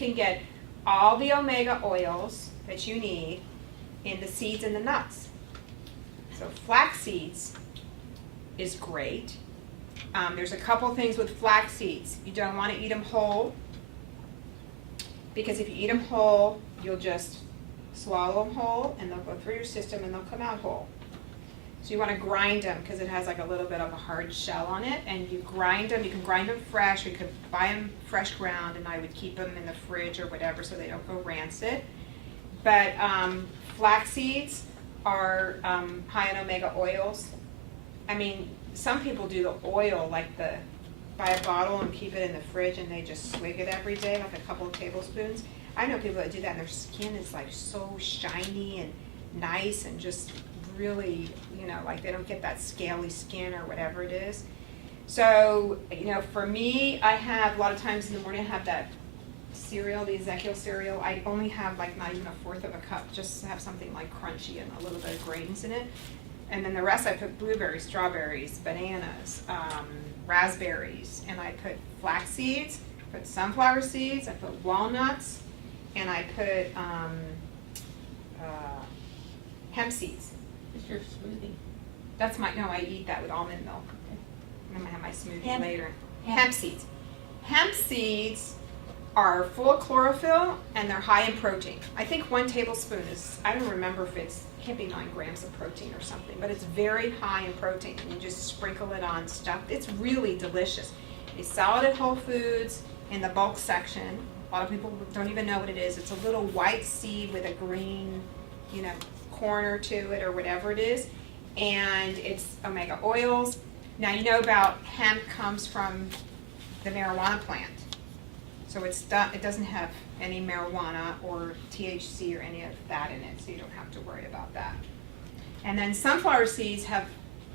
can get all the omega oils that you need in the seeds and the nuts. So flax seeds is great. There's a couple things with flax seeds. You don't want to eat them whole, because if you eat them whole, you'll just swallow them whole and they'll go through your system and they'll come out whole. So you want to grind them because it has like a little bit of a hard shell on it, and you grind them. You can grind them fresh, or you could buy them fresh ground, and I would keep them in the fridge or whatever so they don't go rancid. But flax seeds are high in omega oils. I mean, some people do the oil, like buy a bottle and keep it in the fridge and they just swig it every day, like a couple of tablespoons. I know people that do that and their skin is like so shiny and nice and just really, you know, like they don't get that scaly skin or whatever it is. So, you know, for me, I have a lot of times in the morning I have that cereal, the Ezekiel cereal. I only have like not even a fourth of a cup, just to have something like crunchy and a little bit of grains in it. And then the rest I put blueberries, strawberries, bananas, raspberries, and I put flax seeds, put sunflower seeds, I put walnuts, and I put hemp seeds. It's your smoothie. That's no, I eat that with almond milk. I'm gonna have my smoothie Hemp. later. Hemp seeds. Hemp seeds are full of chlorophyll and they're high in protein. I think 1 tablespoon is, I don't remember if it can't be 9 grams of protein or something, but it's very high in protein, and you just sprinkle it on stuff. It's really delicious. They sell it at Whole Foods in the bulk section. A lot of people don't even know what it is. It's a little white seed with a green, you know, corner to it or whatever it is, and it's omega oils. Now you know about hemp comes from the marijuana plant. So it doesn't have any marijuana or THC or any of that in it, so you don't have to worry about that. And then sunflower seeds have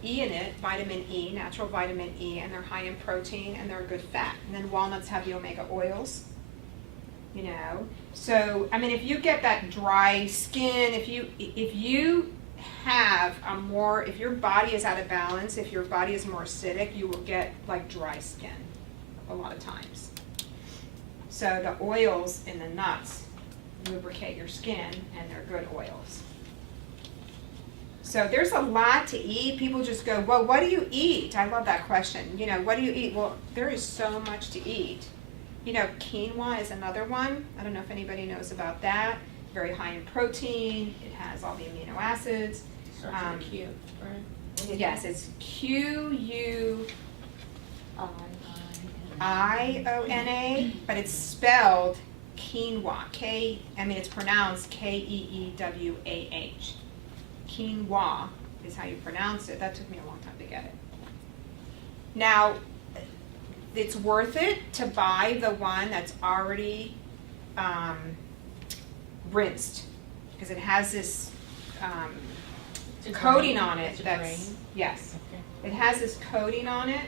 E in it, vitamin E, natural vitamin E, and they're high in protein and they're a good fat. And then walnuts have the omega oils, you know. So, I mean, if you get that dry skin, if you have if your body is out of balance, if your body is more acidic, you will get like dry skin a lot of times. So the oils in the nuts lubricate your skin, and they're good oils. So there's a lot to eat. People just go, well, what do you eat? I love that question. You know, what do you eat? Well, there is so much to eat. You know, quinoa is another one. I don't know if anybody knows about that. Very high in protein. It has all the amino acids. Starts with a Q, right? Yes, it's Q-U-I-O-N-A, but it's spelled quinoa. It's pronounced K-E-E-W-A-H. Quinoa is how you pronounce it. That took me a long time to get it. Now, it's worth it to buy the one that's already rinsed, because it has this coating on it that's, yes, it has this coating on it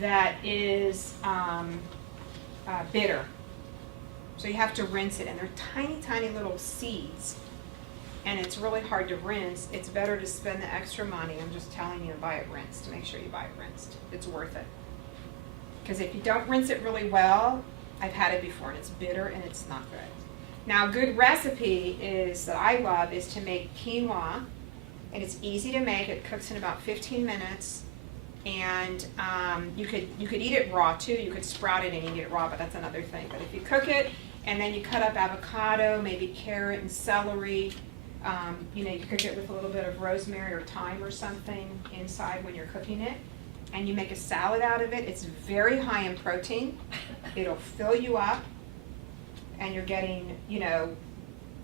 that is bitter. So you have to rinse it, and they're tiny, tiny little seeds, and it's really hard to rinse. It's better to spend the extra money. I'm just telling you to buy it rinsed, to make sure you buy it rinsed. It's worth it. Because if you don't rinse it really well, I've had it before, and it's bitter and it's not good. Now, a good recipe that I love is to make quinoa, and it's easy to make. It cooks in about 15 minutes, and you could eat it raw too. You could sprout it and eat it raw, but that's another thing. But if you cook it, and then you cut up avocado, maybe carrot and celery, you know, you cook it with a little bit of rosemary or thyme or something inside when you're cooking it, and you make a salad out of it. It's very high in protein. It'll fill you up, and you're getting, you know,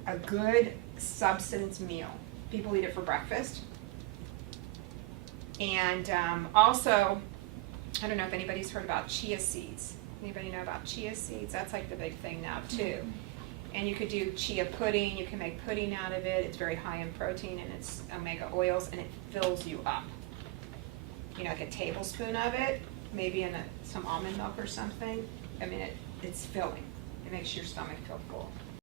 a good substance meal. People eat it for breakfast. And also, I don't know if anybody's heard about chia seeds. Anybody know about chia seeds? That's like the big thing now too. And you could do chia pudding. You can make pudding out of it. It's very high in protein, and it's omega oils, and it fills you up. You know, like a tablespoon of it, maybe in some almond milk or something. I mean, it's filling. It makes your stomach feel full.